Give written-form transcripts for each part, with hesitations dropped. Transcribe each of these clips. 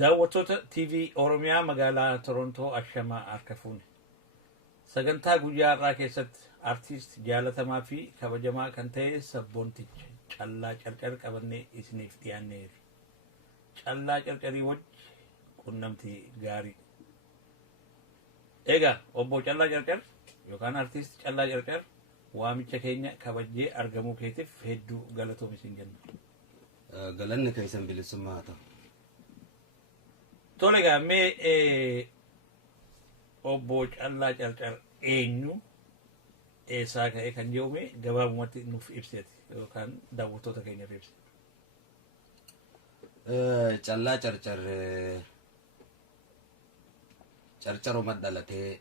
daawwattoota TV Oromiyaa magaalaa Torontoo ashamaa harka fuune. Sagantaa guyyaa har'aa keessatti artiist jaalatamaa fi kabajamaa kan ta'e sabboonticha Callaa Carcar qabannee isiniif dhiyaanneerra. Callaa Carcarii wajji qunnamtii gaarii. Egaa obbo Callaa Carcar yookaan artiist Callaa Carcar waamicha keenya kabajjee argamuu keetiif hedduu galatoomi isin jenna. Galanni keessan bilisummaa haa ta'u. Tole egaa mee obbo Callaa Carcar eenyu eessaa ka'e kan jedhume gabaabumatti nuuf ibseeti yookaan daawwattoota keenyaaf ibse. Callaa Carcar Carcaruma dhalatee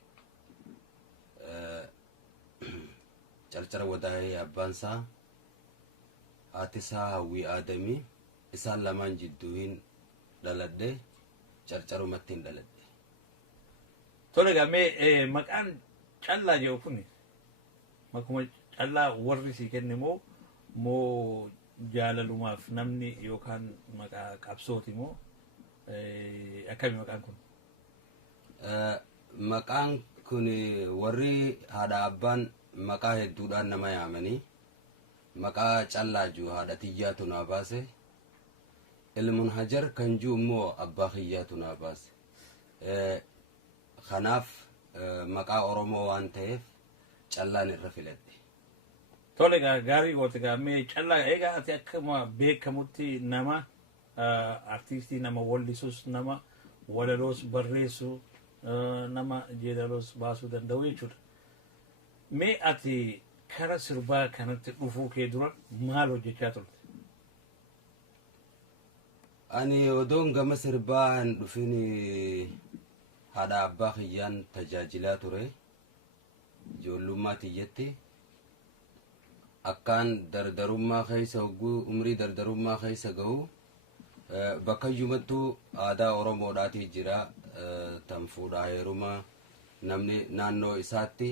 Carcar wadaa'ee abbaan isaa haati isaa Hawwii Aadamii isaan lamaan jidduu hin dhaladhe Carcarumatti hin dhaladhe. Tole egaa mee maqaan Callaa jedhu kun makuma Callaa warri sii kenne moo jaalalumaaf namni yookaan maqaa qabsooti moo akkami maqaan kun? Maqaan kun warri haadha abbaan maqaa hedduudhaan nama yaamanii maqaa Callaa jiru haadha tiyyaatu naa baase. Ilmun Hajar kan jiru immoo abbaa kiyyaatu naa baase. Kanaaf maqaa Oromoo waan ta'eef Callaan irra filadhe. Tole egaa gaarii goote egaa mee Callaa egaa ati akkuma beekamutti nama artiistii nama wallisuus nama walaloos barreessu nama jeedaloos baasuu danda'u jechuudha. Mee ati kara sirbaa kanatti dhufuu kee dura maal hojjechaa turte? Ani odoon gama sirbaa hin dhufin haadha abbaa kiyyaan tajaajilaa ture. Ijoollummaa tiyyetti akkaan dardarummaa keessa hogguu umrii dardarummaa keessa gahu bakkayyumattuu aadaa Oromoodhaatii jira. Tan fuudhaa heerumaa namni naannoo isaatti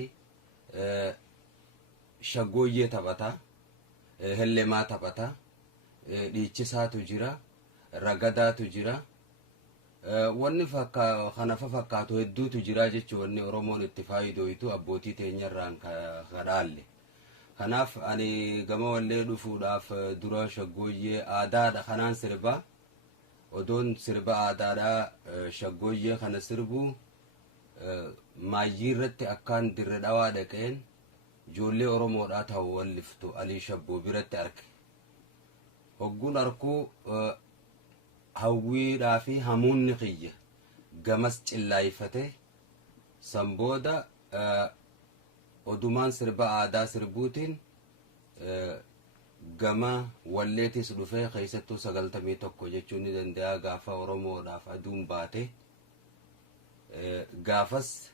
shaggooyyee taphata, hellemaa taphata, dhiichisaatu jira, ragadaatu jira. Wanni kana fakkaatu hedduutu jira jechuun wanni Oromoon itti faayidoitu abbootii teenyarraan kadhaalle. Kanaaf ani gama wallee dhufuudhaaf dura shaggooyyee aadaadha kanaan sirbaa. Odoon sirba aadaadhaa shaggooyyee kana sirbu maayyii irratti akkaan dirre dhawaa dhaqeen ijoollee Oromoodhaa ta'u walliftu Alii Shabboo biratti arge. Hogguun arkuu hawwiidhaa fi hamuunni kiyya gamas cillaayifate san booda odumaan sirba aadaa sirbuutiin gama walleetis dhufee keessattuu 91 jechuun ni danda'a gaafa Oromoodhaaf aduun baate gaafas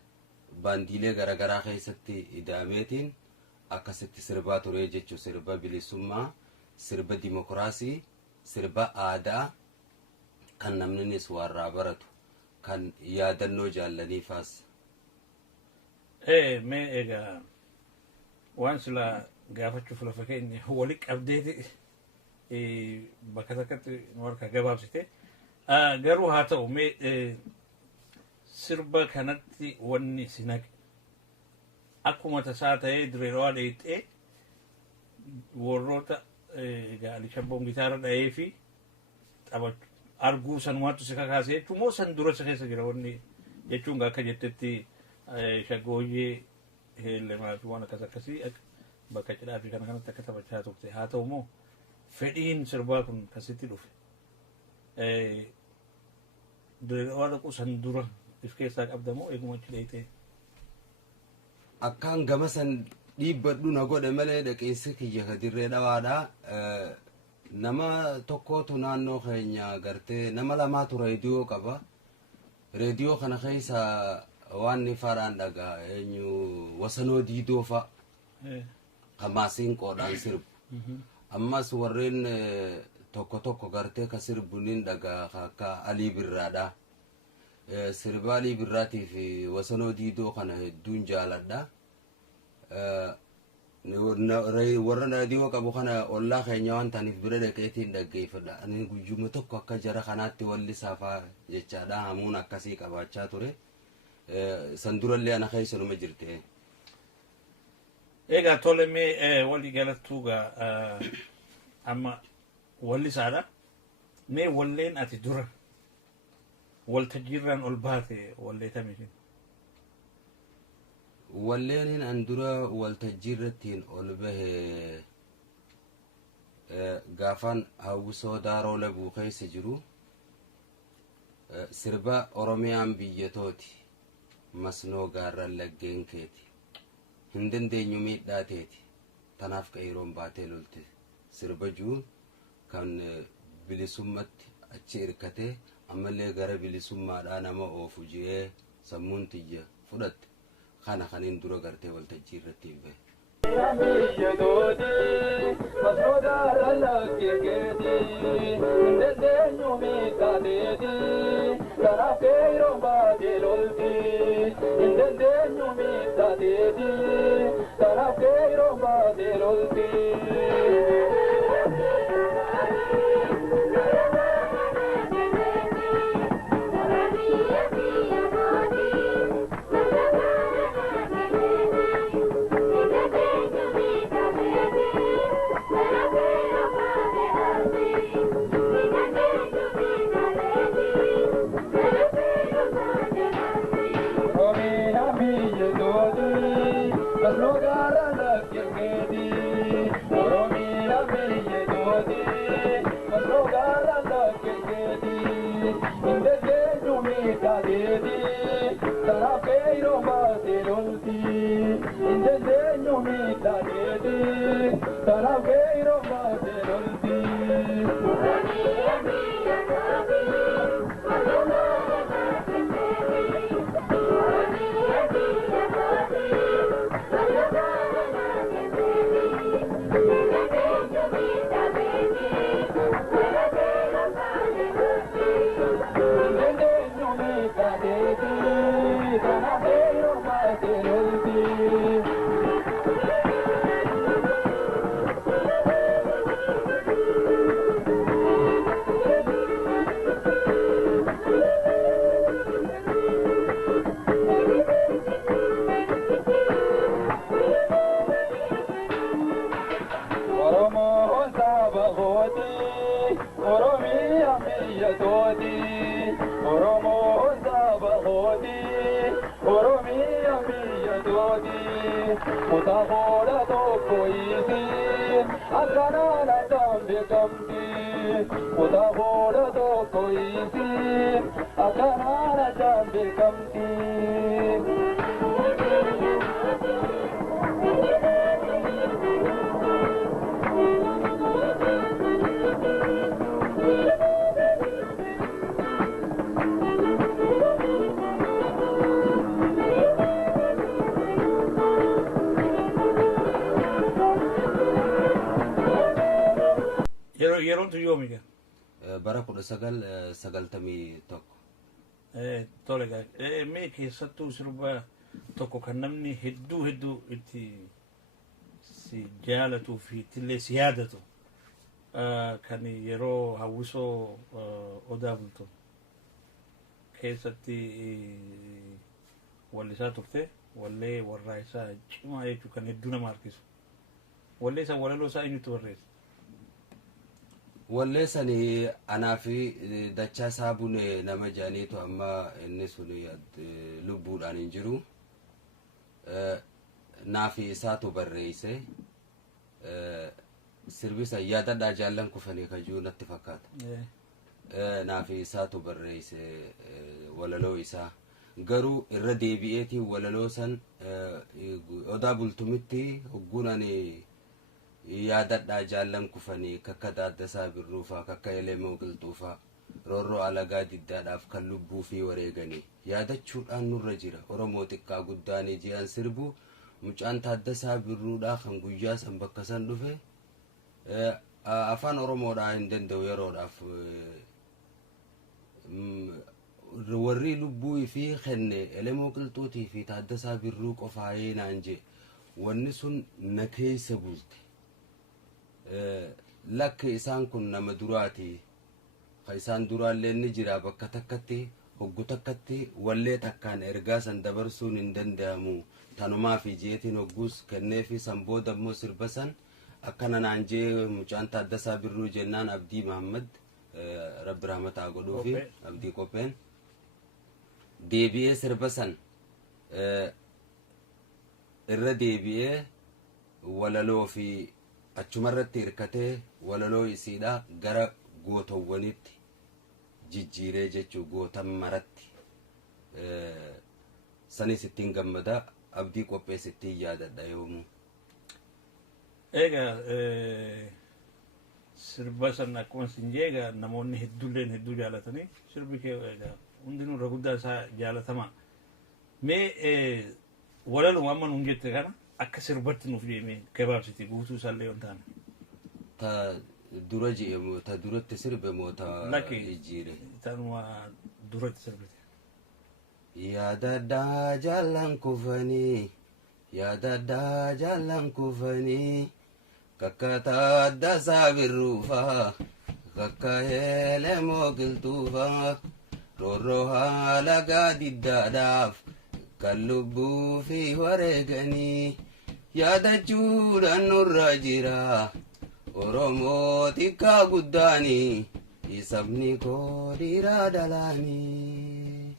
baandiilee garagaraa keessatti idaameetiin akkasitti sirbaa ture jechuun sirba bilisummaa, sirba dimokiraasii, sirba aadaa kan namnis warraa baratu kan yaadannoo jaallaniifaas. Mee egaa waan silaa gaafachuuf lafa keenya wali qabdeeti bakka takkatti nu harka gabaabsite. Garuu haa ta'u mee sirba kanatti wanni si naqe akkuma tasaa ta'ee direerawaa dheexxee warroota egaa Alii Shabboon gitaara dha'ee fi taphatu arguu sanumaattu si kakaasee jechuun moo san dura si keessa jira wanni jechuun akka jettetti shaggooyyee hellemaa fi waan akkas akkasii bakka cidhaa fi kana kanatti akka taphachaa turte. Haa ta'u moo fedhiin sirbaa kun kasitti dhufe direerawaa dhaquu san dura if keessaa qabda moo eeguma achi dheeyxee? Akkaan gama san dhiibbadhu na godhe malee dhaqeessi kiyya ka dirree dhawaadha. Nama tokkootu naannoo keenya gartee nama lamaatu reediyoo qaba. Reediyoo kana keessa waan ifaadhaan dhagaa eenyu Wasanoo Diidoo fa'a kamaasiin qoodhaan sirbu. Ammas warreen tokko tokko gartee ka sirbu nin dhagaa akka Alii Birraadha. Sirba Alii Birraatii fi Wasanoo Diidoo kana hedduun jaaladha. warra raadiyoo qabu kana ollaa keenya waan ta'aniif bira dhaqeetiin dhaggeeffadha. Ani guyyuma tokko akka jara kanaatti walli saafaa jechaadha hamuun akkasii qabaachaa ture. San durallee ana keessanuma jirte. Egaa tole mee walii galattuugaa amma wallisaadha. Mee walleen ati dura waltajjiirraan ol baate walleetamiitiin. Walleen an dura waltajjiirrattiin ol bahe gaafan hawwisoo daaroo labuu keessa jiru sirba Oromiyaan biyyatooti masnoo gaarran laggeen keeti hin dandeenyu miidhaateeti tanaaf qeeroon baatee lolte sirba juun kan bilisummatti achi irkatee ammallee gara bilisummaadhaa nama oofu ji'ee sammuun tiyya fudhatte kana kanin dura gartee waltajjiirratti hin bahe. Yeroon tu yoomiga. Bara 1991. Tole gaa mee keessattuu sirba tokko kan namni hedduu itti si jaalatuu fi ittillee si yaadatu kan yeroo hawwisoo odaa bultu keessatti wallisaa turte wallee warraa isaa cimaa jechuu kan hedduu nama harkisu. Wallee isaa walaloo isaa eenyutu barreessa? Wallee sani anaa fi dachaa saabune nama jaaniitu amma inni sun lubbuudhaan hin jiru. Naafi isaatu barreesse. Sirbisa yaadadhaa jaallan kufanii kajuu natti fakkaata. Naafi isaatu barreesse walaloo isaa. Garuu irra deebi'eetiin walaloo san odaa bultumitti hogguun ani yaadadhaa jaallan kufanii kakka Daaddasaa Birruufaa kakka Elemoo Qilxuufaa roorroo alagaa diddaadhaaf kan lubbuu fi wareeganii yaadachuudhaan nurra jira Oromoo xiqqaa guddaanii ji'an sirbu mucaan Daaddasaa Birruudhaa kan guyyaa san bakka san dhufe afaan Oromoodhaa hin danda'u yeroodhaaf warri lubbuu fi kenne Elemoo Qilxuutii fi Daaddasaa Birruu qofaayee naan jee wanni sun na keessa bulti. Lakka isaan kun nama duraati. Ka isaan duraallee ni jira bakka takkatti hoggu takkatti wallee takkaan ergaa san dabarsuun hin danda'amu. Tanumaa fi jeetiin hogguus kenneefi san booda immoo sirba san akkana naan jee mucaan Taaddasaa Birruu jennaan Abdii Mahammad Rabbi rahmataa godhuufi Abdii Qopheen deebi'ee sirba san irra deebi'ee walaloo fi achumarratti hirkatee walaloo isiidha gara gootowwanitti jijjiiree jechuu gootan maratti sanis ittiin gammada Abdii Qophees ittiin yaadadha yoomuu. Egaa sirba san akkuma sin jee egaa namoonni hedduulleen hedduu jaalatanii sirbi kee egaa hundinuu irra guddaa isaa jaalatamaa. Mee walaluma amma nuun jette kana akka sirbatti nuuf deemee gabaabsiti guutuu isaallee yoo ta'an. Ta dura je'emu ta duratti sirbe moo ta jijjiire? Tanuma duratti sirbite. Yaadaddaa jaallan kufanii yaadaddaa jaallan kufanii kakka Taaddasaa Birruufaa kakka Heelee Mooqiltuufaa roorroo haala gaadiddaadhaaf kan lubbuu fi wareeganii yaadachuudhaan nurra jira Oromoo xiqqaa guddaanii sabni koo dhiiraa dhalaanii.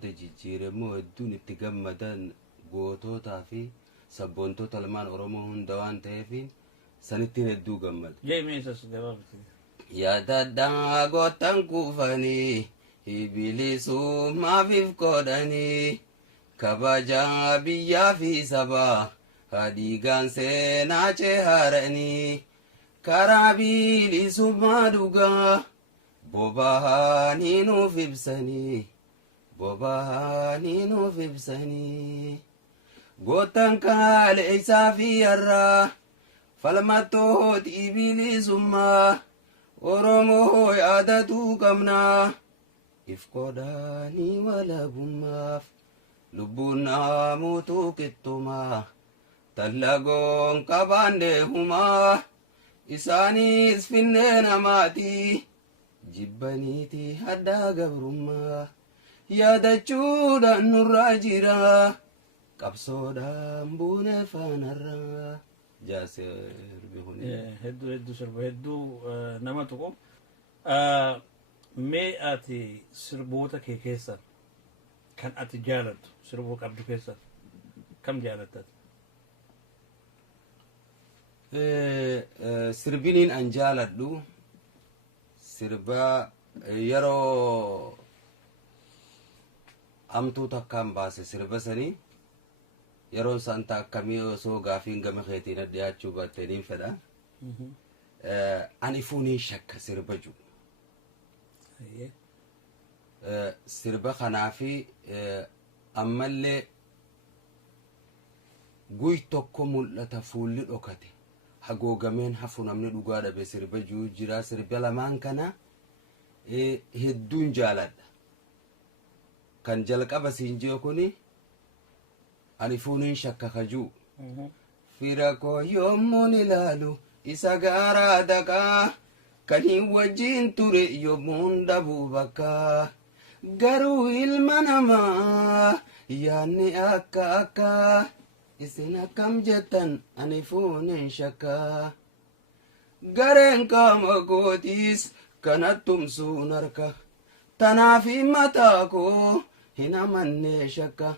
Jijjiiramoo hedduun itti gammadan gootootaa fi sabboontoota lamaan Oromoo hunda waan ta'eef sanittiin hedduu gammada. Jeemeesas gabaabsite. Yaadaddaa gootan kufanii bilisummaaf godhanii kabajaa biyyaa fi sabaa dhiigaan seenaa ceharanii karaa bilisummaa dhugaa boba'anii nuuf ibsanii. Boba'anii nuuf ibsanii gootan kaaleessaa fi har'aa falmattooti bilisummaa Oromoo yaadatuu qabnaa ifkoodhaanii walabummaaf lubbuun naamuutu qixxumaa tallagoon qabaandee humaa isaanis finnee namaatii jibbaniiti haddaa gabrummaa yaadachuudhaan nurraa jira qabsoodhaan buune faanarraa jaasirbi huni hedduu sirba hedduu nama tuqu mee ati sirboota kee keessa kan ati jaalattu sirboo qabdu keessa kam jaalattat sirbiniin an jaaladhu sirba yeroo amtuu takkaan baase sirba sanii yeroon santa akkamii osoo gaafiin gama keetiin dhiyaachuu baatteniin fedha ani fuuniin shakka sirba jiru sirba kanaafi ammallee guy tokko mul'ata fuulli dhokate hagoogameen hafu namni dhugaa dhabe sirba jiru jira sirba lamaan kana hedduun jaaladha kan jalqaba siin jee kuni ani fuuniin shakka kajuu fira koo yommuun ilaalu isa gaaraa daqaa kan hin wajjiin ture yommuun dhabuu bakka garuu ilma namaa yaanni akka isin akkam jettan ani fuuniin shakka gareen qaama kootiis kanattumsuun harka tanaafi mataa koo hin amannee shakka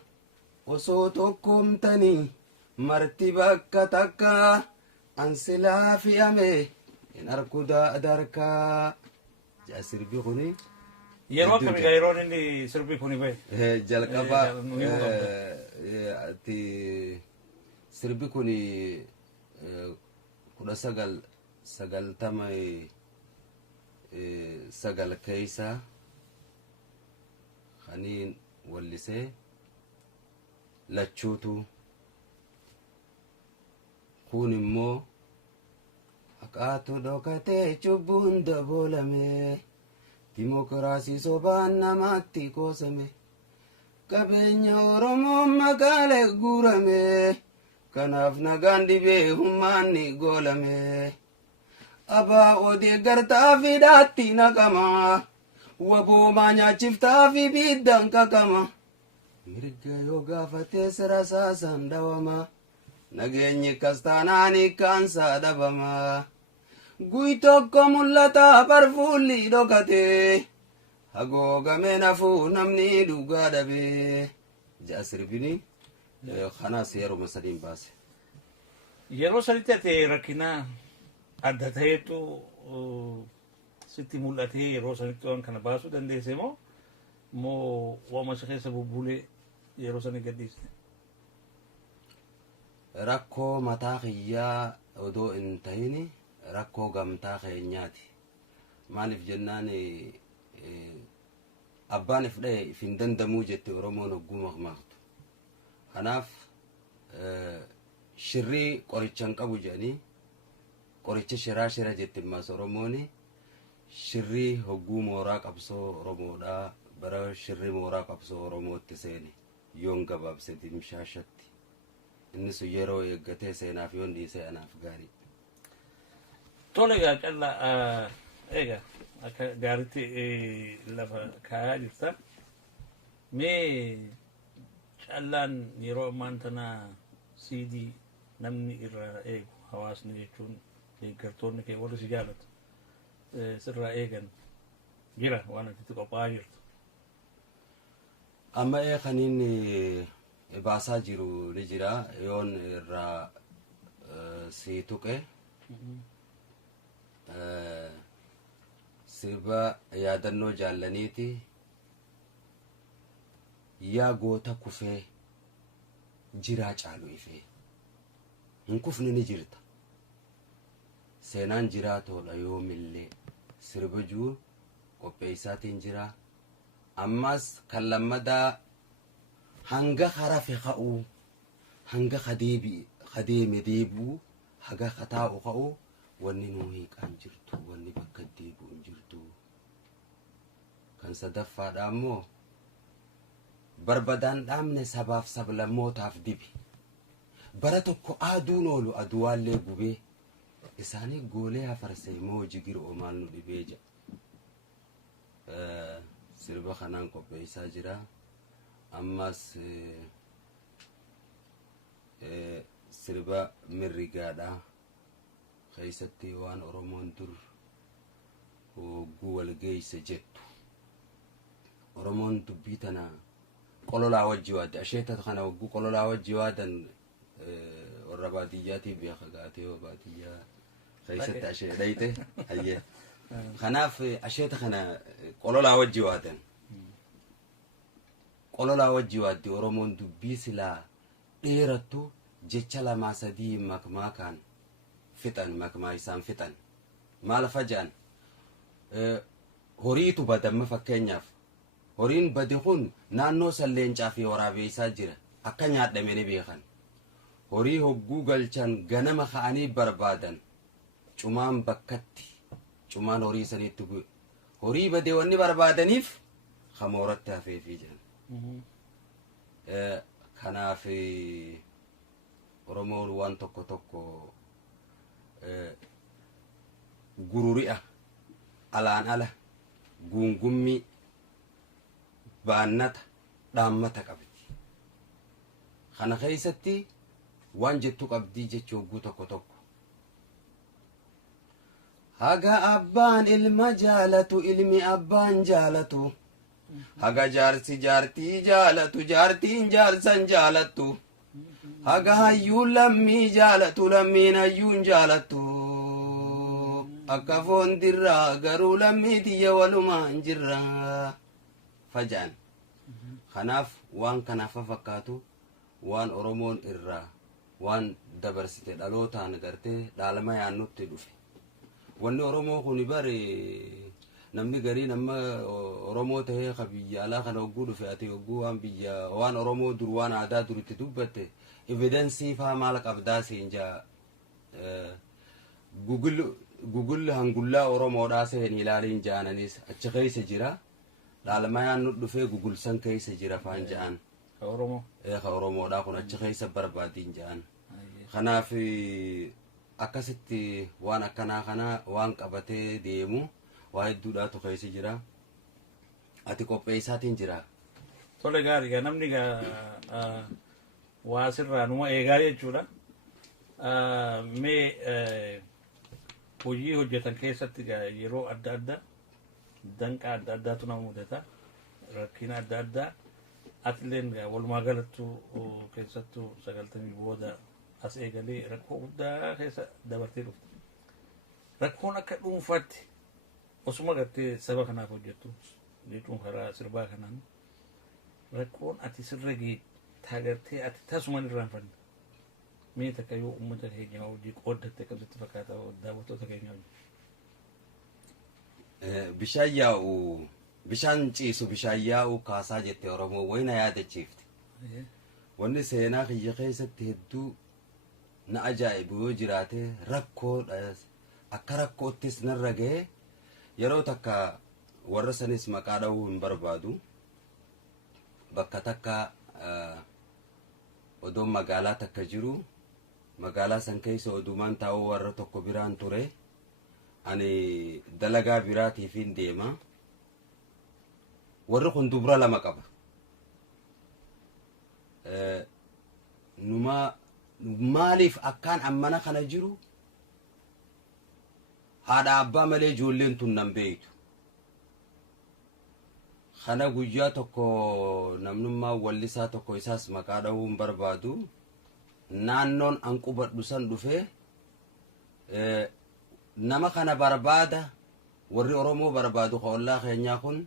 osoo tokkumtanii marti bakka takka an silaa fi'ame hin arku darkaa jaa sirbi kuni yeroo akkamiidha yeroon inni sirbi kuni bahe jalqaba ati sirbi kuni 1999 keessa kaniin wallisee lachuutu kun immoo haqaatu dhokatee cubbuun dabolame dimokiraasii sobaan namaatti qoosame qabeenya oromoo magaalee guurame kanaaf nagaan dhibee hummaanni goolame abaa odeeggartaa fi dhaatti naqama waboomaa nyaachiftaa fi biddaan qaqama mirga yoo gaafatee sira saasaan dhawama nageenyi kastaanaani kaansaa dhabama guy tokko mul'ata barfuulli dhokate hagoogamee nafuu namni dhugaa dhabe jaa sirbini kanaas yeroo sadiin baase yeroo saditti ati rakkina adda ta'etu sitti mul'atee yeroo sanitti waan kana baasuu dandeesse moo waama isa keessa bubbulee yeroo sani gadhiiste rakkoo mataa kiyyaa odoo hin ta'ini rakkoo gamtaa keenyaati maaliif jennaan abbaan if dhaye if hin dandamuu jette oromoon hogguu maqmaaqtu kanaaf shirrii qorichan qabu jedhanii qoricha shira jette maas oromooni shirrii hogguu mooraa qabsoo oromoodhaa bara shirrii mooraa qabsoo oromootti seene yoon gabaabse dimshaashatti inni sun yeroo eeggatee seenaaf yoon dhiisee anaaf gaarii tole egaa callaa egaa akka gaaritti lafa kaayaa jirta mee callaan yeroo ammaan tana CD namni irraa eegu hawaasni jechuun deeggartoonni kee warri si jaalatu sirraa eegan jira waan ati qophaa'aa jirtu amma kaniin baasaa jiru ni jira yoon irraa si tuqe sirba yaadannoo jaallaniiti yaa goota kufee jiraa caalu ifee hin kufne ni jirta seenaan jiraatoodha yoomillee sirba juu qopheessaatiin jira ammas kan lammadaa hanga harafe ka'uu hanga kadeeme deebuu haga kataa'u ka'uu wanni nuu hiiqaan jirtu wanni bakka deebi'u hin jirtu kan sadaffaadha ammoo barbadaan dhaamne sabaaf sablammootaaf dibi bara tokko aaduun oolu aduwaallee gubee isaanii goolee hafarsee moo jigiroo maal nu dhibee jedha. Sirba kanaan qopheessaa jira. Ammas sirba mirrigaadha keessatti waan Oromoon dur hogguu wal geeyse jettu. Oromoon dubbii tana qololaa wajji waadde asheeta kana hogguu qololaa wajji waadan warra baadiyyaatiif beeka gaatee baadiyyaa keessatti ashee dhayte hayyee. Kanaaf asheeta kana qololaa wajji waadan. Qololaa wajji waadde Oromoon dubbii silaa dheerattu jecha lamaa sadii makmaa kaan fixan makmaa isaan fixan maal fajaan horiitu badamma fakkeenyaaf horiin bade kun naannoo salleencaa fi waraabessaa jira akka nyaadhame ni beekan horii hogguu galchan ganama ka'anii barbaadan cumaan bakkatti cumaan horii saniitti bu'e horii bade wanni barbaadaniif kamooratti hafeefii jiran. Kanaaf Oromoon waan tokko tokko gururi'a alaan ala guungummii baannata dhaammata qabdi. Kana keessatti waan jettu qabdii jechuu hogguu tokko tokko. Haga abbaan ilma jaalatu ilmi abbaan jaalatu. Haga jaarsi jaartii jaalatu jaartiin jaarsan jaalattu. Haga hayyuun lammii jaalatu lammiin hayyuun jaalattu. Akka foon dirraa garuu lammii tiyya walumaan jirra fajaan. Kanaaf waan kanaaf fakkaatu waan Oromoon irraa waan dabarsite dhalootaan gartee dhaalma yaannutti dhufe. Wanni Oromoo kun bare namni garii nama Oromoo ta'ee biyya alaa kana hogguu dhufe ati hogguu waan biyya waan Oromoo dur waan aadaa duritti dubbatte evidensii faa maal qabdaa seenjaa Google hangullaa Oromoodhaa seen ilaaliin jaananis achi keessa jira dhaalmayaan nu dhufee Google san keessa jira faan jaan Oromoodhaa kun achi keessa barbaadiin jaan. Kanaaf akkasitti waan akkanaa kana waan qabatee deemu waa hedduudhaatu keessa jira. Ati qopheessaatiin jira. Tole gaarii namni waa sirraa numa eegaa jechuudha. Mee hojii hojjetan keessatti yeroo adda addaa danqaa adda addaatu nama mudata rakkina adda addaa atileen walumaa galattu keessattuu 90 booda as eegalee rakkoo guddaa keessa dabartee dhufte. Rakkoon akka dhuunfaatti osuma gartee saba kanaaf hojjettu jechuun karaa sirbaa kanaan rakkoon ati sirra geettaa gartee ati tasumaan irraanfanne mee takka yoo uummata keenya hojii qooddatte qabsitti fakkaata daawwattoota keenya hojii. Bishaan yaa'u bishaan ciisu bishaan yaa'u kaasaa jette Oromoo wayna yaadachiifte. Wanni seenaa kiyya keessatti hedduu na ajaa'ibu yoo jiraate rakkoo akka rakkoottis narra ga'e yeroo takka warra sanis maqaa dha'uu hin barbaadu bakka takka odoon magaalaa takka jiru magaalaa san keessa odumaan taa'uu warra tokko biraan ture ani dalagaa biraatiif hin deema warri kun dubra lama qaba numa maaliif akkaan ammana kana jiru haadha abbaa malee ijoolleen tun nan beeytu. Kana guyyaa tokko namnummaa wallisaa tokko isaas maqaa dha'uu hin barbaadu naannoon an qubadhu san dhufee nama kana barbaada warri Oromoo barbaadu ka'ollaa keenyaa kun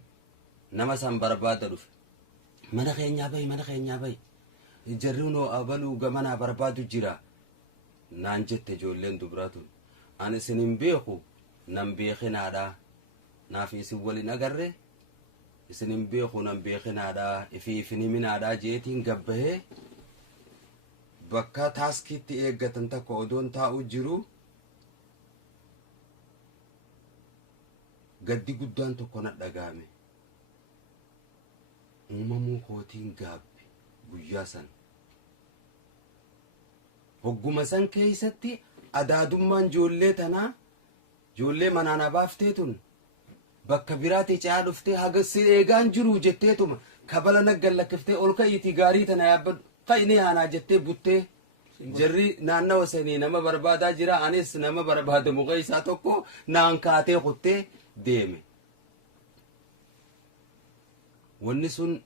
nama san barbaada dhufe mana keenyaa bayi jarriunoo abaluu gamanaa barbaadu jira naan jette ijoolleen dubraatu ani isin hin beeku nan beekinaadha naaf isin waliin agarre isin hin beeku nan beekinaadha ifin himinaadha jeetiin gabbahee bakka taaskiitti eeggatan takka odoon taa'u jiru gaddi guddaan tokko na dhagaame uumamuu kootiin gaabbe guyyaa san hogguma san keessatti adaadummaan ijoollee tanaa ijoollee manaan baaftee tun bakka biraatti caa dhuftee haga si eegaan jiru jetteetuma kabala naggallakiftee ol ka'iitii gaarii tana yaabbadhu ka'inee aanaa jettee buttee jarri naannawa sanii nama barbaadaa jira anis nama barbaada muka isaa tokko naan kaatee kuttee deeme wanni sun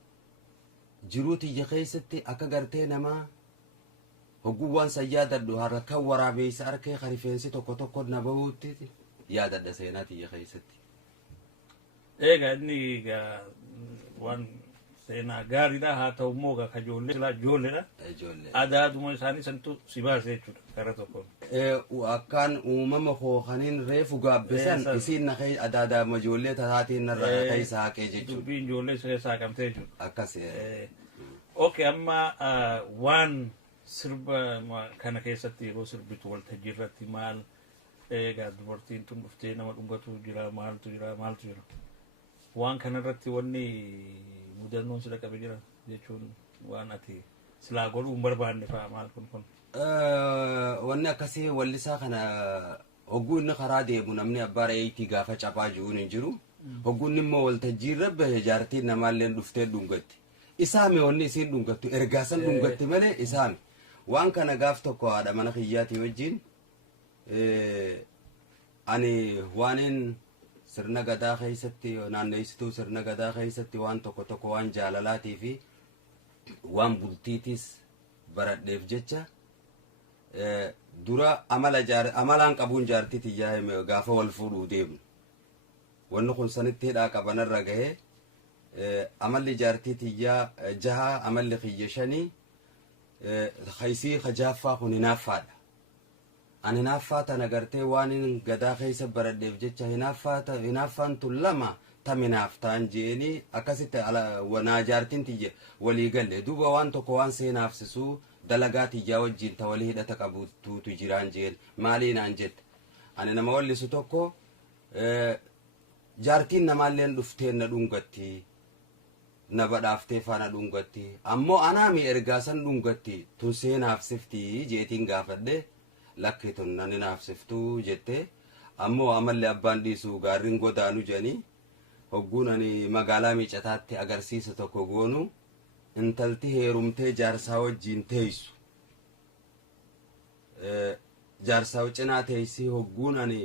jiruu tiyya keessatti akka gartee namaa hogguwwan sayyaadadhu harka waraabeysa arkee rifeensi tokko tokko na bahuutti yaadadha seenaa tiyya keessatti eega inni waan seenaa gaariidha haa ta'u immoo ka ijoolleedha adaaduma isaanii santu si baase jechuudha karaa tokkoon akkaan uumama kookaniin reefu gaabbisan isiin na adaadama ijoollee tataatiin narra keessa haqee jechuudha dubbiin ijoollee keessa haqamtee jechuudha akkas okay amma waan sirba kana keessatti yeroo sirbitu waltajjii irratti maal egaa dubartiin tun dhuftee nama dhungatu jira maaltu jira waan kanarratti wanni mudannoon sila qabe jira jechuun waan ati silaa godhuun barbaanne fa'a maal kun wanni akkasii wallisaa kana hogguu inni karaa deemu namni abbaa reeyitii gaafa caphaa jiruun hin jiru hogguu inni immoo waltajjii irra bahe jaartiin namaallee dhuftee dhungatti isaame wanni isiin dhungattu ergaasan dhungatti malee isaame waan kana gaaf tokko haadha mana kiyyaatii wajjin ani waanin sirna gadaa keessatti naanneessituu sirna gadaa keessatti waan tokko waan jaalalaatii fi waan bultiitis baradheef jecha dura amalaan qabuun jaartii tiyyaa gaafa wal fuudhuu deemnu wanni kun sanitti hidhaa qabanarra gahee amalli jaartii tiyyaa 6 amalli kiyya 5 kaysii kajaaffaa kun hinaaffaadha ani hinaaffaa nagartee waan gadaa keessa baradheef jecha hinaaffaan tun 2 taminaaf ta'an jeeni akkasitti wanaa jaartiin tiyya walii galle duuba waan tokko waan seenaafsisuu dalagaa tiyyaa wajjin ta walii hidhata qabuutu jiraan jeen maalii naan jette ani nama wallisu tokko jaartiin namaalleen dhufteen na dhungatti na badhaaftee faana dhungatti ammoo anaami ergaasan dhungatti tun seenaafsiftii jeetiin gaafadhe lakki tun nani naafsiftuu jette ammoo amalli abbaan dhiisu gaarrin godaanu jedhanii hogguun ani magaalaa miicataatti agarsiisa tokko goonu intalti heerumtee jaarsaa wajjiin teessu jaarsaa cinaa teessii hogguun ani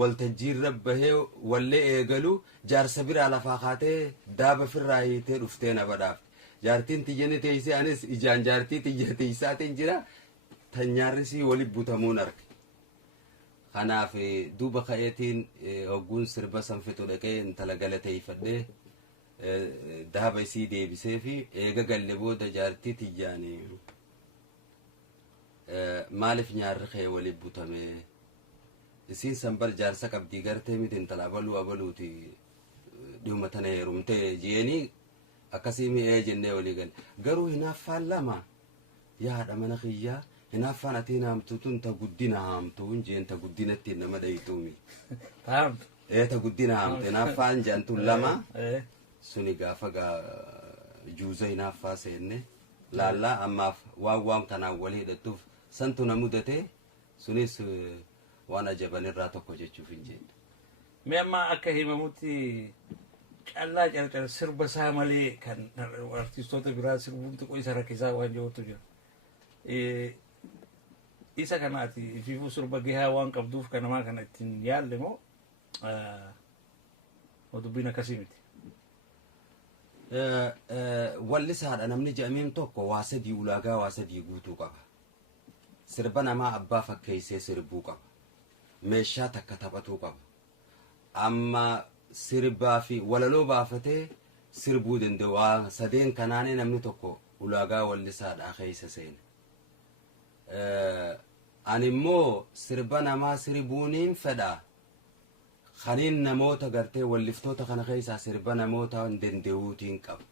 waltajjiirra bahee wallee eegalu jaarsa biraa lafaa kaatee daaba firraa hiitee dhuftee na badhaafte jaartiin tiyyani teessee anis ijaan jaartii tiyya teessaatiin jira tanyaarrisii wali butamuun arge kanaaf duuba ka'eetiin hogguun sirba sanfitu dhaqee intala galateeffadhee daaba isii deebisee fi eega galle booda jaartii tiyyaani maaliif nyaarri kee wali butame isiin sanbar jaarsa qabdii gartee miti intala abaluuti dhihuma tana heerumtee jeeni akkasii mi'ee jennee walii galle garuu hinaaffaan 2 yaadha mana kiyyaa hinaaffaan atiin haamtuutun ta guddina haamtuun jeen ta guddinatti nama dhayituumi ta guddina haamte hinaaffaan jaantun 2 suni gaafa juuza hinaaffaa seenne laallaa ammaaf waan kanaan walii hidhattuuf santu na mudate sunis waan ajabanirraa tokko jechuuf hin jenne mee amma akka himamutti callaa carcar sirba isaa malee kan artistoota biraa sirbuun xiqqoo isa rakkisaa waan jirutu jira isa kanaati ififuu sirba gahaa waan qabduuf kanamaa kana ittiin yaalle moo dubbiin akkasii miti wallisaadha namni jedhamiin tokko waa 3 ulaagaa waa 3 guutuu qaba sirba namaa abbaa fakkeessee sirbuu qaba meeshaa takka taphatuu qaba amma sirbaa fi walaloo baafatee sirbuu danda'u waa 3 kanaanii namni tokko ulaagaa wallisaadha keessa seene animmoo sirba namaa sirbuuniin fedha khaniin namoota gartee walliftoota kana keessaa sirba namoota danda'uutiin qaba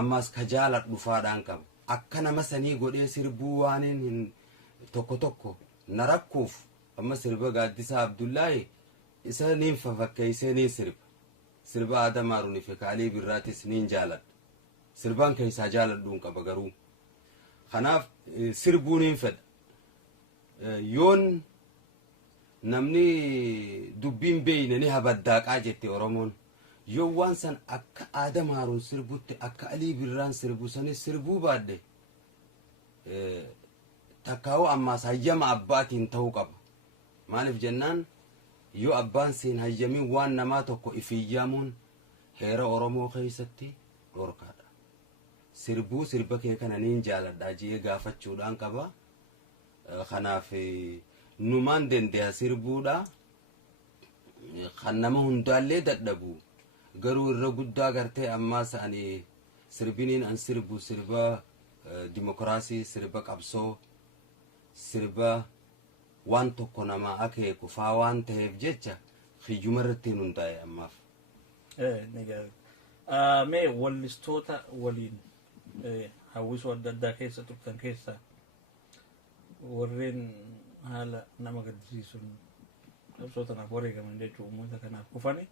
ammas ka jaaladhu dhufaadhaan qaba akka nama sanii godhee sirbuu waaniin hin tokko na rakkuuf amma sirba gaaddisaa abdullaahi isa niin fakkeessee niin sirba Aadam Haruunii fi Kaalii Birraatis niin jaaladha sirbaan keessaa jaaladhuun qaba garuu kanaaf sirbuun hin fedha yoon namni dubbiin beeyne ni habaddaaqaa jette oromoon yoo waan san akka aadam haaruun sirbutti akka alii birraan sirbu sanis sirbuu baadde takkaa'u ammaas hayyama abbaatiin ta'uu qaba maaliif jennaan yoo abbaan siin hayyamin waan namaa tokko ifiyyamuun heera oromoo keessatti dhorkaadha sirbuu sirba kee kana niin jaaladhaa jee gaafachuudhaan qaba kanaaf numaan dandeenya sirbuudha kan nama hundaallee dadhabu garuu irra guddaa gartee ammaas ani sirbiniin an sirbu sirba dimokiraasii sirba qabsoo sirba waan tokko nama akeeku faa waan ta'eef jecha hiyyuma irratti hundaa'e ammaaf. Mee wallistoota waliin hawwisoo adda addaa keessa turtan keessa warreen haala nama gaddisiisuun qabsoo tanaaf wareegaman jechuun uummata kanaaf kufani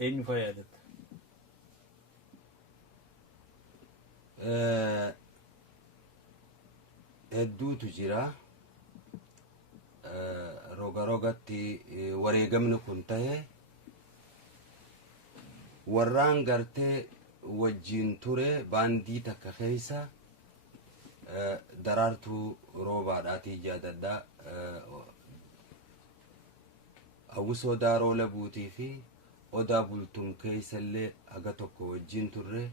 eenyu fa'aa yaadatta? Hedduutu jira. Roga rogatti wareegamni kun ta'e warraan gartee wajjin ture baandii takka keessa daraartuu roobaadhaatii jaadadhaa hawwisoo daaroo labuutii fi odaa bultuun keessallee haga tokko wajjin turre.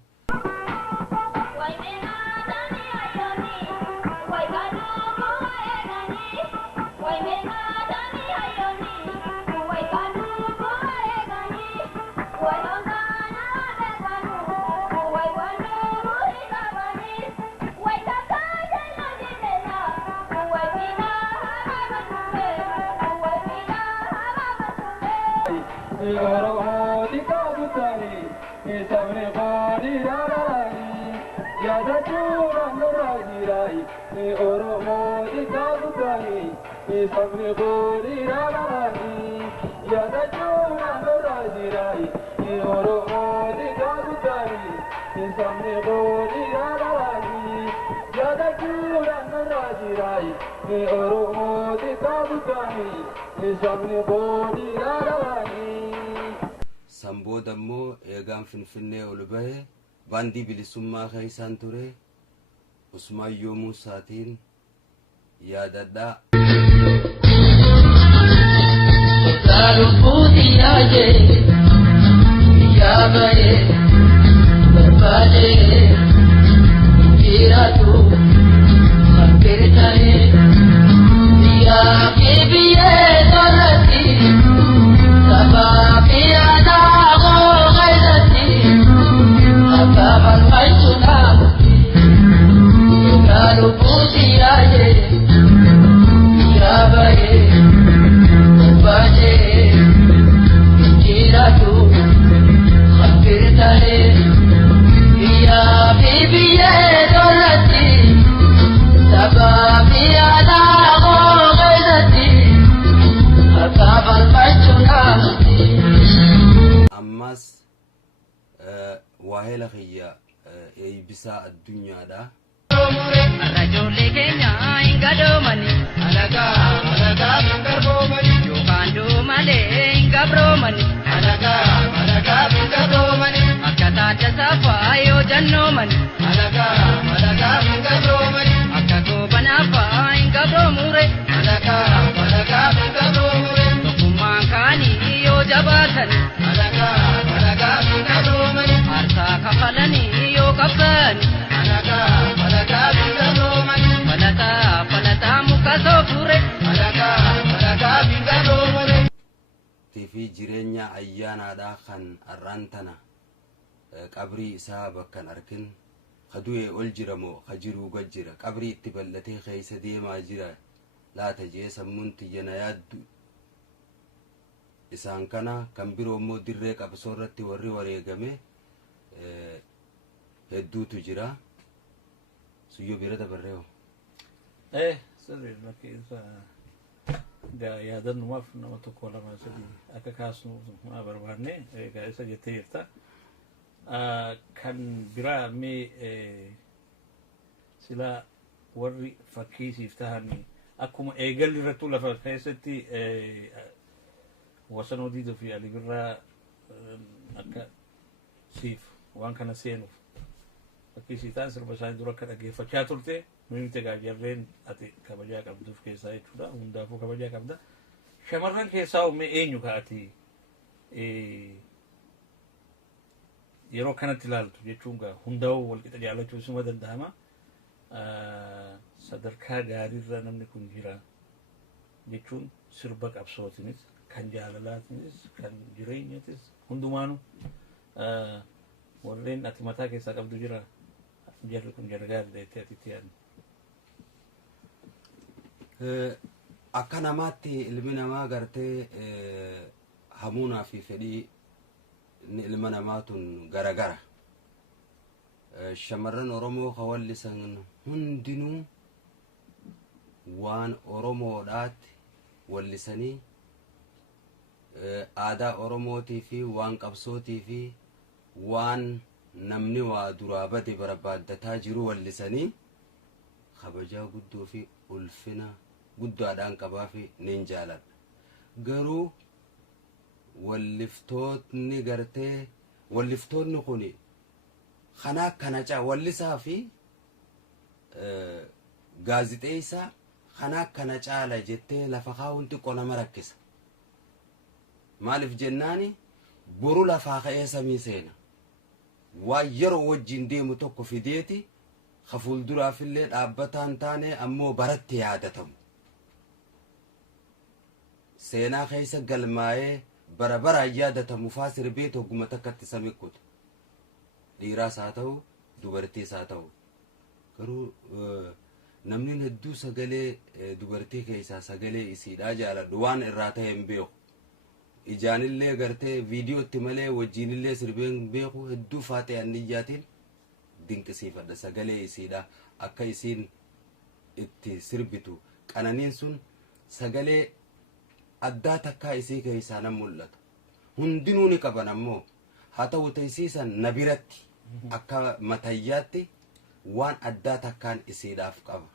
Sambooda immoo eegaan finfinnee ol bahe baandii bilisummaa keessaan ture Usmaayyoo Muusaatiin yaadadhaa. waahela khiyya eebisaa addunyaadha. Rajoollee keenya hin gadoomani alagaa hin garboomani yookaan doomalee hin gabroomani alagaa hin garboomani akka taata saafaa yoo jannoomani alagaa hin gabroomani akka goobanaafaa hin gabroomure alagaa hin gabroomure tokkummaan kaanii yoo jabaatani alagaa hin gabroomani harkaa kafalanii yoo qabsani alagaa hin gabroomani falataa muka soofure alagaa hin gabroomani. Tiifi jireenya ayyaanaadhaa kan arraan tana qabrii isaa bakkan arkin kadu'ee ol jira moo kajiruu gad jira qabrii itti bal'atee keessa deemaa jira laata jee sammuun tiyyana yaaddu isaan kana kan biroo immoo dirree qabsoo irratti warri wareegame hedduutu jira. Suyyoo bira dabarreeho. Sirrii lakkiinsa yaadannumaaf nama tokko lama sadii akka kaasnu barbaanne egaa isa jettee jirta. kan biraa mee sila warri fakkiisiif tahanii akkuma eegalli irrattuu lafa keessatti wasanoo diidoo fi Ali Birraa akka siif waan kana seenuuf fakkiisii ta'an sirba isaanii dura akka dhaggeeffachaa turte nuti egaa jarreen ati kabajaa qabduuf keessaa jechuudha hundaafuu kabajaa qabda shamarran keessaa uumee eenyu kaa'ati yeroo kanatti ilaaltu jechuun gaa hundaa'uu walqixa jaallachuu isuma danda'ama sadarkaa gaariirra namni kun jira jechuun sirba qabsootinis kan jaalalaatinis kan jireenyatis hundumaanu warreen ati mataa keessaa qabdu jira jarri kun jara gaariidha jettee atitti yaadni. Akka namaatti ilmi namaa gartee hamuunaa fi fedhii ilma namaatun garagara. Shamarran Oromoo hawallisan hundinuu waan Oromoodhaatti wallisanii aadaa Oromootii fi waan qabsootii fi waan namni waa duraa bade barbaaddataa jiru wallisanii kabajaa guddoo fi ulfina guddaadhaan qabaa fi nin jaaladha. Garuu walliftoonni gartee walliftoonni kuni kanaa kana caa wallisaa fi gaazixeessaa kanaa kana caala jettee lafa kaa'uun xiqqoo nama rakkisa. Maaliif jennaani boru lafaa ka'ee samii seena. Waan yeroo wajjin deemu tokko fideeti ka fuulduraafillee dhaabbataan taane ammoo baratti yaadatamu. Seenaa keessa galmaa'ee bara baraan yaadatamu faa sirbee togguma takkatti samikkuta. Dhiiraas haa ta'u dubartiis haa ta'u. Garuu namni hedduu sagalee dubartii keessaa sagalee isiidhaa jaaladhu waan irraa ta'e hin beeku. Ijaanillee gartee viidiyootti malee wajjiinillee sirbeen beeku hedduu faatee anniyyaatiin dinqisiifadha sagalee isiidha akka isiin itti sirbitu qananiin sun sagalee addaa takkaa isii keessaa nan mul'ata. Hundinuu ni qaban ammoo haa ta'u ta'isiisan na biratti akka matayyaatti waan addaa takkaan isiidhaaf qaba.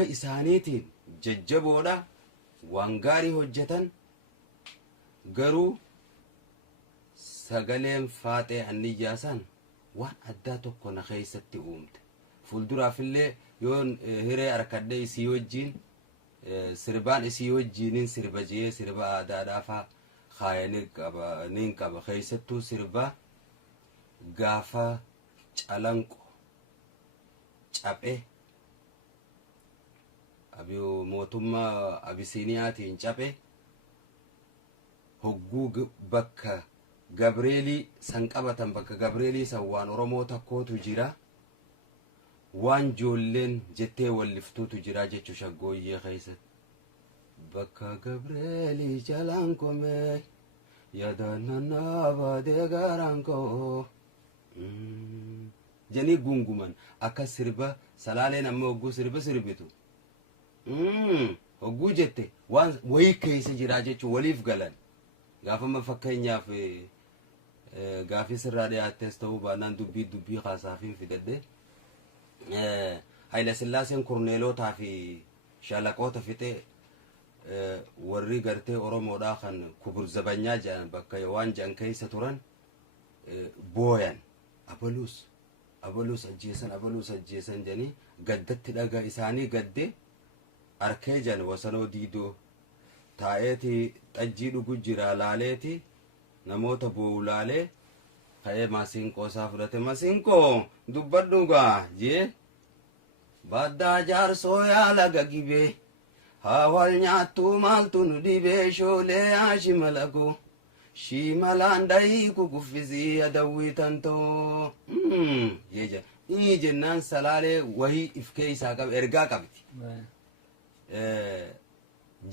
luga isaaniitiin jajjaboodha waan gaarii hojjetan garuu sagaleen faaxee anniyyaasan waan addaa tokko na keessatti uumte fuulduraafillee yoon hiree arkadhee isii wajjiin sirbaan isii wajjiinin sirba jee sirba aadaadhaafaa kaayanii qaba keessattuu sirba gaafa calanqo caphe mootummaa Abisiiniyaatiin caphe hogguu bakka Gabreelii san qabatan bakka Gabreelii san waan Oromoo takkootu jira waan joolleen jettee walliftuutu jira jechuu shaggooyyee keessatti bakka Gabreelii jalaan komee yaadannaa baadee gaaraan koo janii gunguman akka sirba salaaleen amma hogguu sirba sirbitu hogguu jette waan wayii keessa jira jechuu waliif galan gaafama fakkeenyaaf gaafii sirraa dhiyaattees ta'uu baannaan dubbii kaasaafiin fidadde Hayila Sillaaseen kurneelotaa fi shalaqoota fixe warri gartee Oromoodhaa kan kubur zabanyaa jedhan bakka waan jedhan keessa turan booyan abaluus ajjeesan jedhanii gaddatti dhaga isaanii gadde arkee jedhan wasanoo diidoo taa'eeti xajjii dhugu jira laaleeti namoota buulaalee ka'ee masiinqoo isaa fudhate masiinqoo dubbadhuugaa jee baddaa jaarsoo yaala gagibee haawal nyaattuu maaltu nu dhibee shoolee haashimalago shimalaan dhayii kukuffisii adawwii tantoo jee ii jennaan salaalee wahii ifkee isaa qabe ergaa qabdi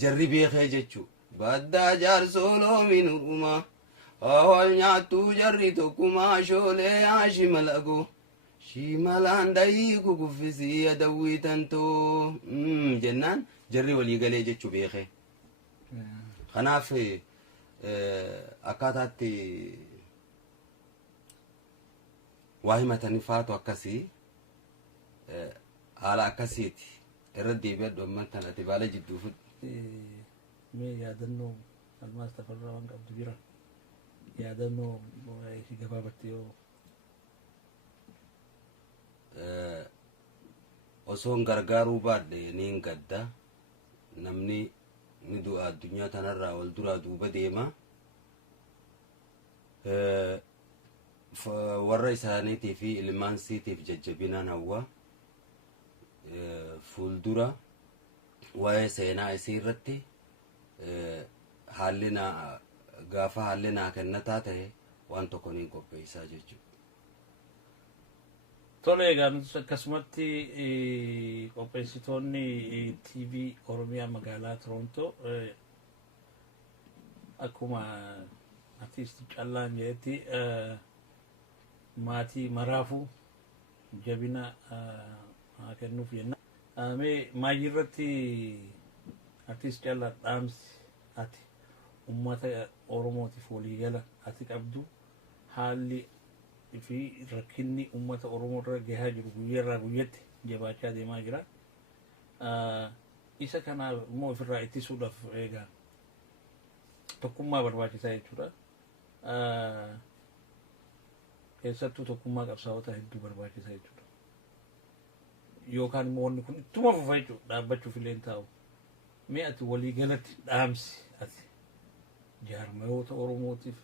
jarri beekee jechuu baddaa jaarsoo loomin uumaa haawal nyaattuu jarri tokkumaa shoolee haashimalago shimalaan dhayii kukuffisii adawwii tantoo jennaan jarri walii galee jechuu beekee kanaaf akkaataatti waa himatanii faatu akkasii haala akkasiiti irra deebi'adhu amman tan ati baala jidduu fudhu mee yaadannoo almaas tafarraa waan qabdu jira yaadannoo gabaabatte yoo osoon gargaaruu baadhe niin gadda namni ni du'a addunyaa tanarraa wal duraa duuba deema warra isaaniitii fi ilmaansiitiif jajjabinaan hawwa fuuldura waa'ee seenaa isii irratti gaafa haalli naa kennataa ta'e waan tokko niin qopheessaa jechuudha. Tole egaa akkasumatti qopheessitoonni TV Oromiyaa magaalaa Torontoo akkuma artiist Callaan jedhetti maatii maraafuu jabina haa kennuuf jenna. Mee maayii irratti artiist Callaan dhaamsi ati uummata Oromootiif waliigala ati qabdu haalli fi rakkinni uummata Oromoo irra gahaa jiru guyyaarraa guyyatti jabaachaa deemaa jira. Isa kana immoo ofirraa ittisuudhaaf egaa tokkummaa barbaachisaa jechuudha. Keessattuu tokkummaa qabsaa'ota hedduu barbaachisaa jechuudha. Yookaan immoo wanni kun ittuma fufa jechuudha dhaabbachuuf illee hin taa'u. Mee ati waliigalatti dhaamsi ati jaarmayoota Oromootiif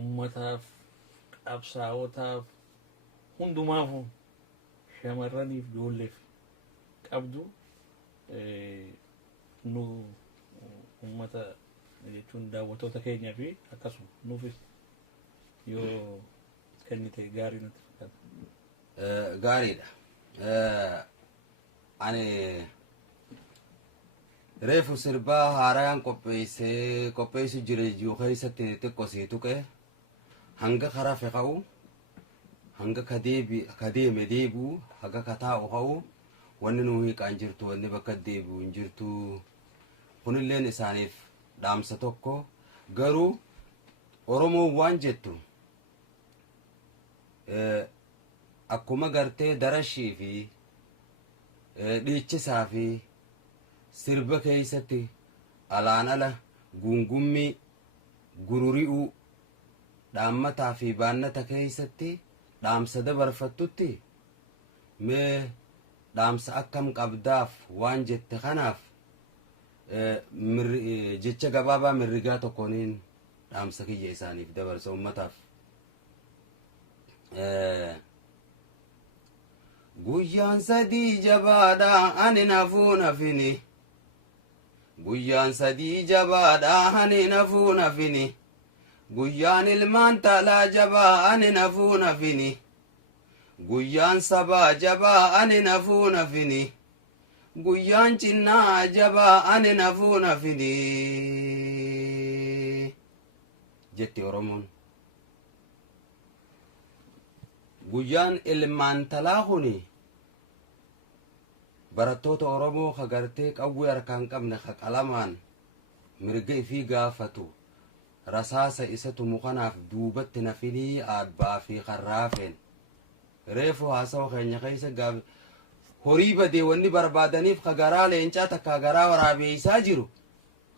uummataaf qabsaa'otaaf hundumaafu shamarraniif ijoolleef qabdu nu uummata jechuun daawwattoota keenyaa fi akkasuma nuufis yoo kennite gaarii natti fakkaata. Gaariidha. Ani reefu sirbaa haarayaan qopheessu jire jiru keessatti xiqqoo sii tuqe hanga karaa feqa'u hanga kadeeme deebi'u hanga kataa'u ka'u wanni nuu hiiqaan jirtu wanni bakka deebi'u hin jirtu kunilleen isaaniif dhaamsa tokko garuu Oromoon waan jettu akkuma gartee darashii fi dhiichisaa fi sirba keessatti alaan ala gungummii gururi'uu dhaammataa fi baannata keessatti dhaamsa dabarfattutti mee dhaamsa akkam qabdaaf waan jette kanaaf jecha gabaabaa mirrigaa tokkooniin dhaamsa kiyya isaaniif dabarsa ummataaf. Guyyaan sadii jabaadha ani nafuu nafini guyyaan sadii jabaadha ani nafuu nafini guyyaan ilmaan taalaa jabaa ani nafuu nafini guyyaan sabaa jabaa ani nafuu nafini guyyaan cinnaa jabaa ani nafuu nafini jetti Oromoon. Guyyaan ilmaan talaa kuni barattoota Oromoo ka gartee qawwee harkaan qabne ka qalamaan mirga ifii gaafatu rasaasa isa tumu kanaaf duubatti nafinii aabbaa fi karraafeen reefu haasawa keenya keessa gaafa horii badee wanni barbaadaniif ka garaa leencaa takka garaa waraabeeysaa jiru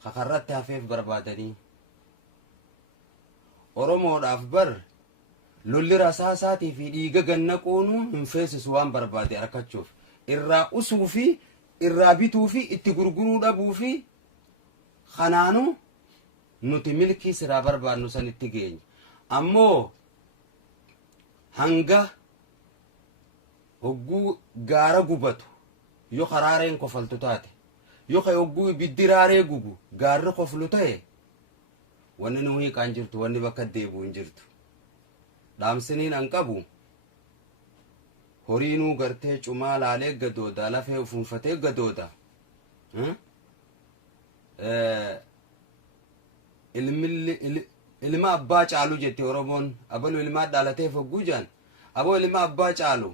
ka karratti hafeef barbaadanii Oromoodhaaf bar lolli rasaasaatii fi dhiiga gannaquunu hin feesisu waan barbaade arkachuuf irraa usuu fi irraa bituu fi itti gurguruu dhabuu fi kanaanu nuti milkii siraa barbaadnu san itti geenya ammoo hanga hogguu gaara gubatu yoo karaareen kofaltu taate yoo ka hogguu biddiraaree gubu gaarri koflu ta'e wanni nu hiiqaan jirtu wanni bakka deebi'u hin jirtu. Dhaamsiniin an qabu horiinuu gartee cumaa laalee gadooda lafee ufunfatee gadooda ilma abbaa caalu jette Oromoon abalu ilmaa dhaalateef hogguu jaan aboo ilma abbaa caalu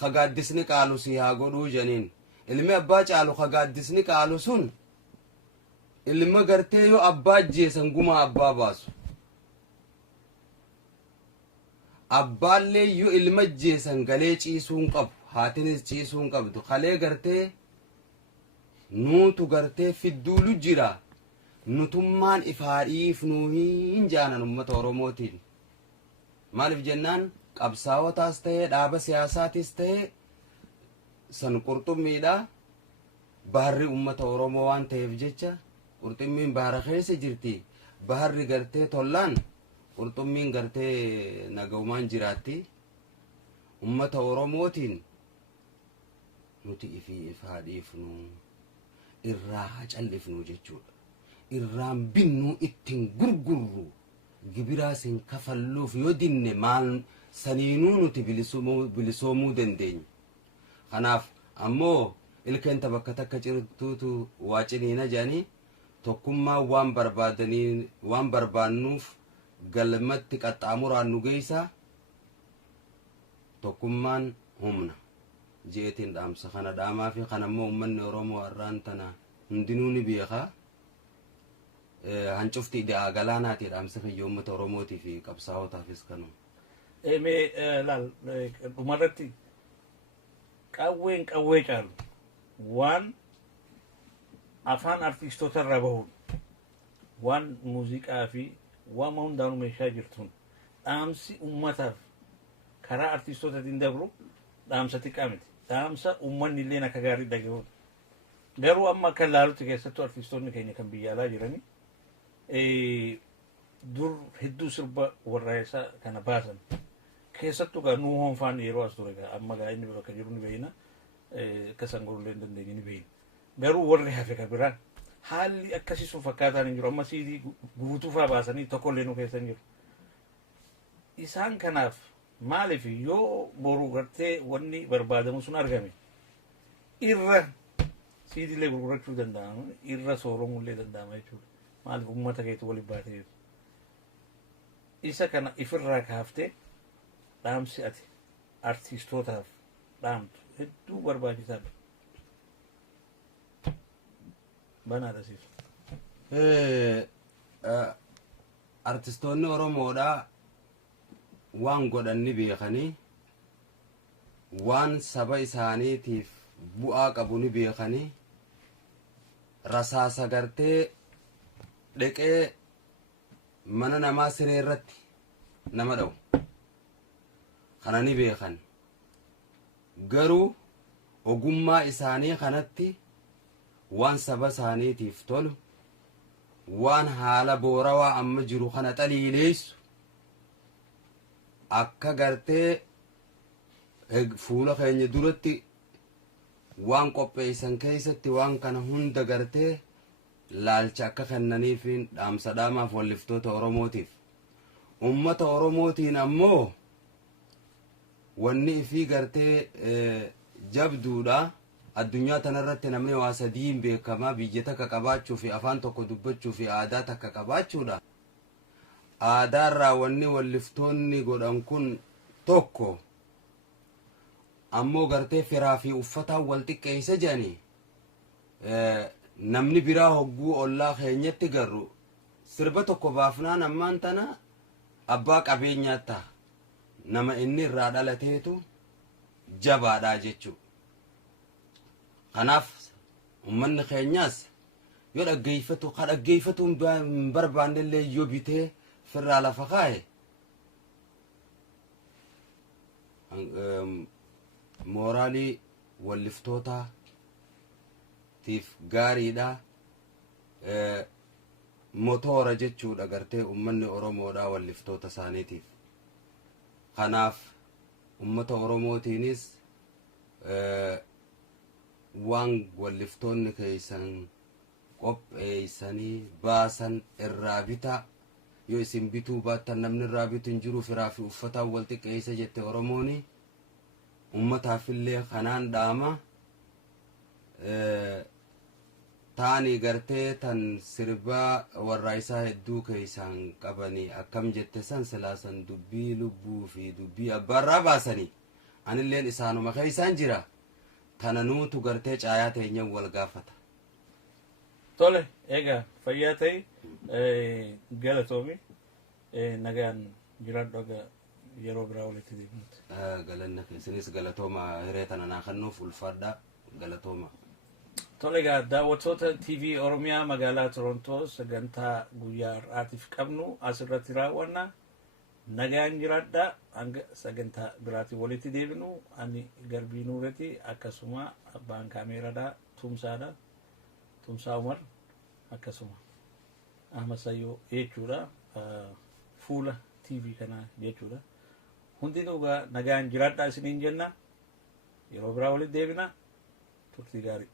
ka gaaddisni qaalu si haa godhuu janiin ilmi abbaa caalu ka gaaddisni qaalu sun ilma gartee yoo abbaa ajjeesan gumaa abbaa baasu abbaallee yoo ilma ajjeesan galee ciisuun qabu haatinis ciisuun qabdu kalee gartee nuutu gartee fidduulu jira nutummaan ifaadhiif nuuhin jaanan ummata Oromootiin maaliif jennaan qabsaawotaas ta'ee dhaaba siyaasaatis ta'ee san qurxummiidha baharri ummata Oromoo waan ta'eef jecha qurxummiin bahara keessa jirti baharri gartee tollaan qurxummiin gartee nagaumaan jiraatti ummata Oromootiin nuti ifii ifaadhiifnu irraa haa callifnu jechuudha irraan binnu ittiin gurgurru gibiraasin kafalluuf yoo dinne maal saniinuu nuti bilisoomuu dandeenya kanaaf ammoo ilkeenta bakka takka cirtuutu waa ciniina jedhanii tokkummaa waan barbaannuuf galmatti qaxxaamuraan nu geeysa tokkummaan humna jeetiin dhaamsa kana dhaamaa fi kanammoo ummanni Oromoo har'aan tana hundinuu ni beeka hancufti ida'aa galaanaati dhaamsa kiyya ummata Oromootii fi qabsaa'otaafis kanuma. Mee laal dhumarratti qawween qawwee caalu waan afaan artistoota irraa bahuun waan muuziqaa fi waan hundaanuu meeshaa jirtuun dhaamsi ummataaf karaa artistootaatiin dabru dhaamsa xiqqaa miti dhaamsa ummanni illee akka gaarii dhaga'uun garuu amma kan laalutti keessattuu artistoonni keenya kan biyya alaa jiranii dur hedduu sirba warraaqsaa kana baasan keessattuu gaa nuu hoonfaan yeroo as ture gaa amma gaa inni bakka jiru ni beeyna akkasan godhullee hin dandeenye ni beeyna garuu warri hafe ka biraan haalli akkasii sun fakkaataan hin jiru amma siidii guutuufaa baasanii tokkollee nu keessan jiru isaan kanaaf maaliif yoo boru gartee wanni barbaadamu sun argame irra siidiilee gurgurachuu danda'ama irra sooromullee danda'ama jechuudha maaliif ummata keetu waliin baatee jiru isa kana ifirraa kaaftee dhaamsi ati artistootaaf dhaamtu hedduu barbaachisaadha. Banaadha siisu. Artistoonni Oromoodhaa waan godhanni beekanii waan saba isaaniitiif bu'aa qabu ni beekanii rasaasa gartee dheqee mana namaa siree irratti nama dha'u kana ni beekan garuu ogummaa isaanii kanatti waan saba isaaniitiif tolu waan haala boorawaa amma jiru kana xaliileessu akka gartee fuula keenya duratti waan qopheessan keessatti waan kana hunda gartee laalcha akka kennaniifin dhaamsa dhaamaaf walliftoota Oromootiif ummata Oromootiin ammoo wanni ifii gartee jabduudha addunyaa tanarratti namni waa sadiin beekamaa biyya takka qabaachuu fi afaan tokko dubbachuu fi aadaa takka qabaachuudha aadaarraa wanni walliftoonni godhan kun tokko ammoo gartee firaa fi uffataan wal xiqqeessa jedhanii namni biraa hogguu ollaa keenyatti garru sirba tokko baafnaan ammaan tana abbaa qabeenyaa ta'a nama inni irraa dhalateetu jabaadhaa jechuu kanaaf ummanni keenyaas yoo dhaggeeffatu hin barbaannellee yoo bitee firraa lafa kaa'e mooraalii walliftootaatiif gaariidha motoora jechuudha gartee ummanni Oromoodha walliftoota isaaniitiif kanaaf ummata Oromootiinis waan walliftoonni keessan qopheessanii baasan irraa bita yoo isin bituu baattan namni irraa bitu hin jiru firaa fi uffataan wal xiqqeessa jette Oromooni ummataafillee kanaan dhaama taanii gartee tan sirbaa warraa isaa hedduu keessaan qabanii akkam jette san silaasan dubbii lubbuu fi dubbii abbaarraa baasanii anilleen isaanuma keessaan jira tana nuutu gartee caayaa teenyan wal gaafata tole egaa fayyaa ta'e galatoomi nagaan jiraadhu aga yeroo biraa walitti deebinutti galanna keessinis galatooma hiree tana naa kennuuf ulfaadha galatooma tole egaa daawwattoota TV Oromiyaa magaalaa Torontoo sagantaa guyyaa har'aatiif qabnu asirratti raawwanna nagaan jiraadha hanga sagantaa biraatiin walitti deebinu ani Garbii Nuureti akkasuma abbaan kaameeraadha Tumsaa Umar akkasuma Ahmad Sayyoo jechuudha fuula TV kana jechuudha hundinuu nagaan jiraadha isiniin jenna yeroo biraa walitti deebina turtii gaarii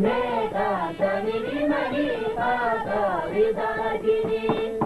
Mega Dani Mani Pata Vidagini.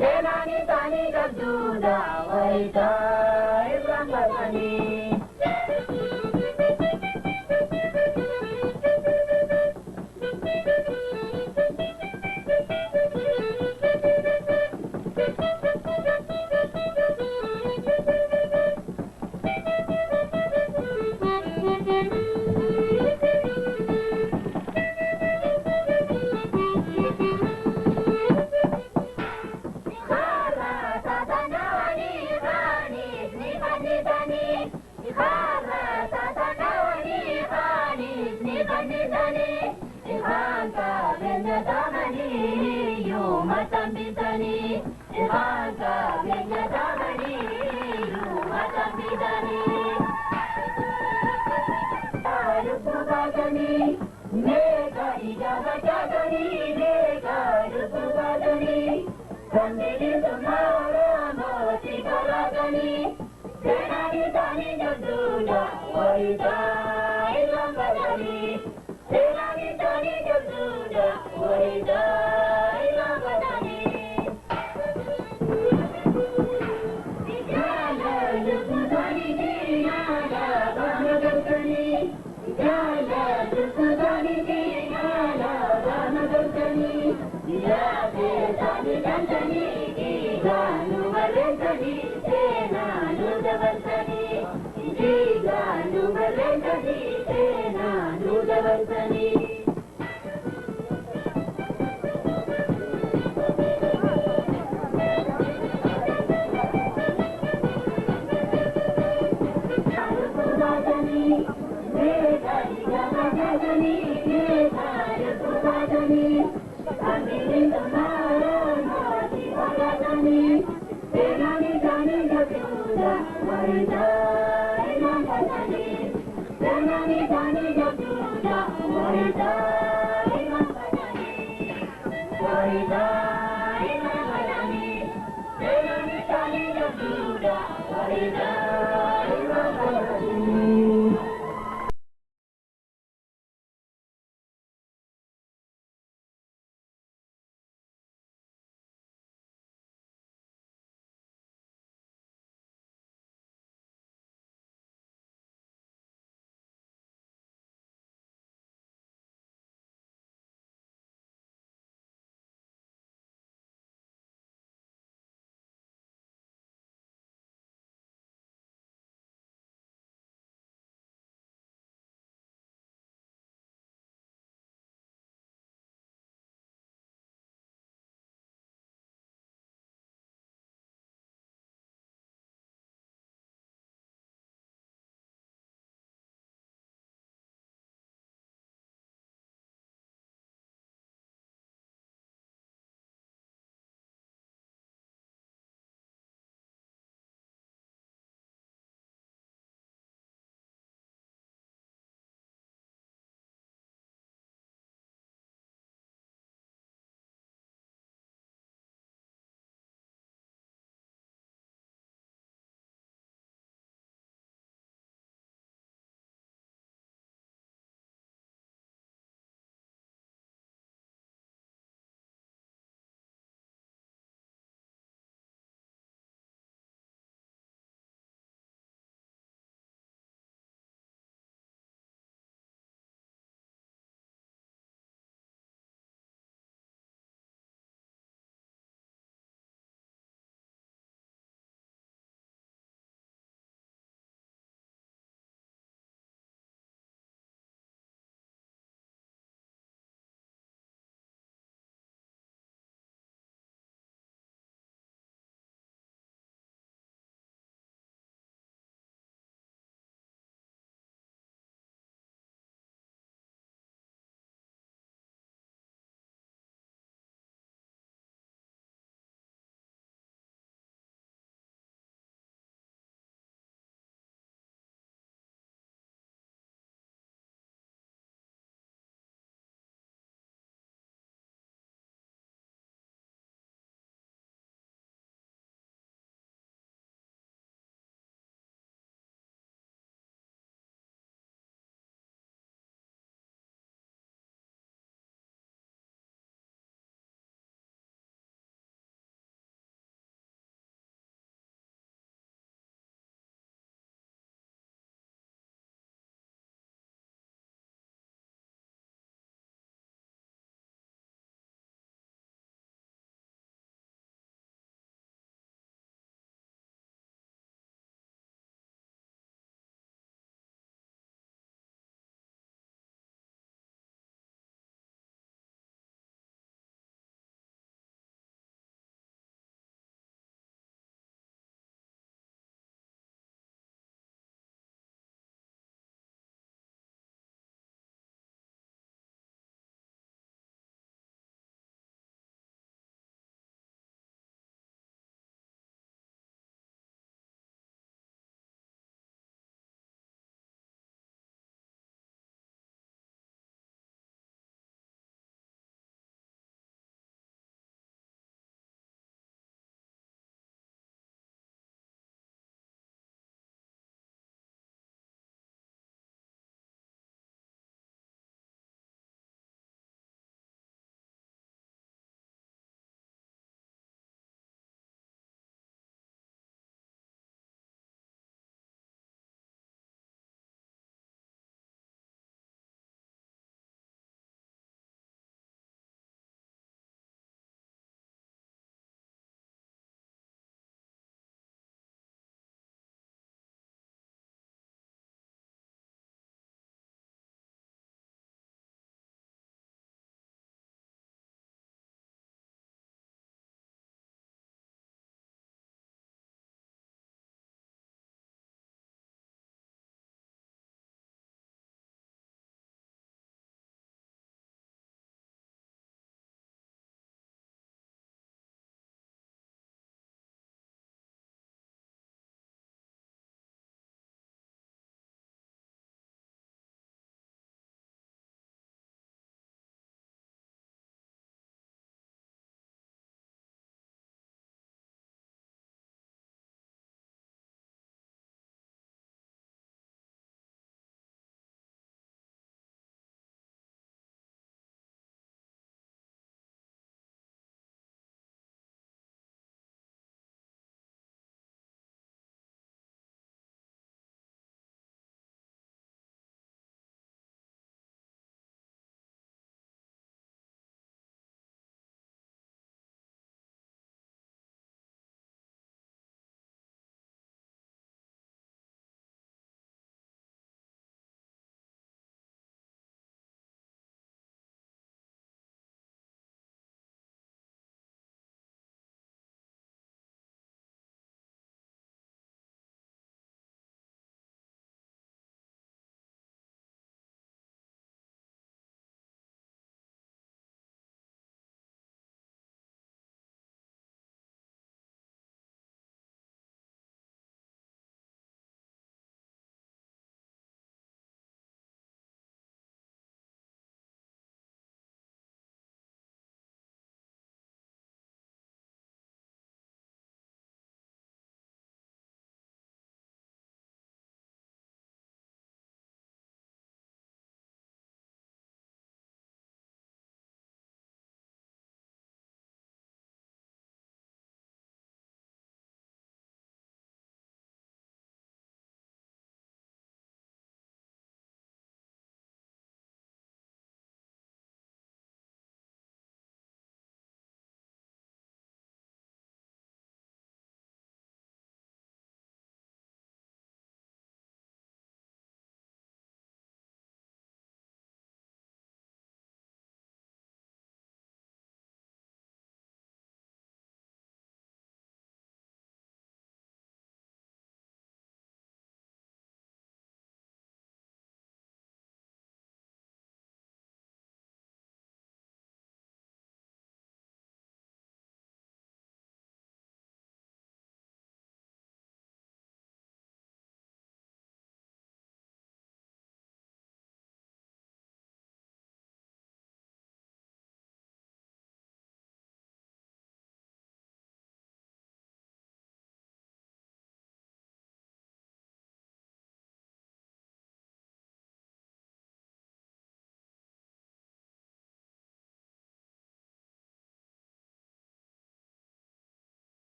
Senani tani gabduda waita Ibrahim Bye.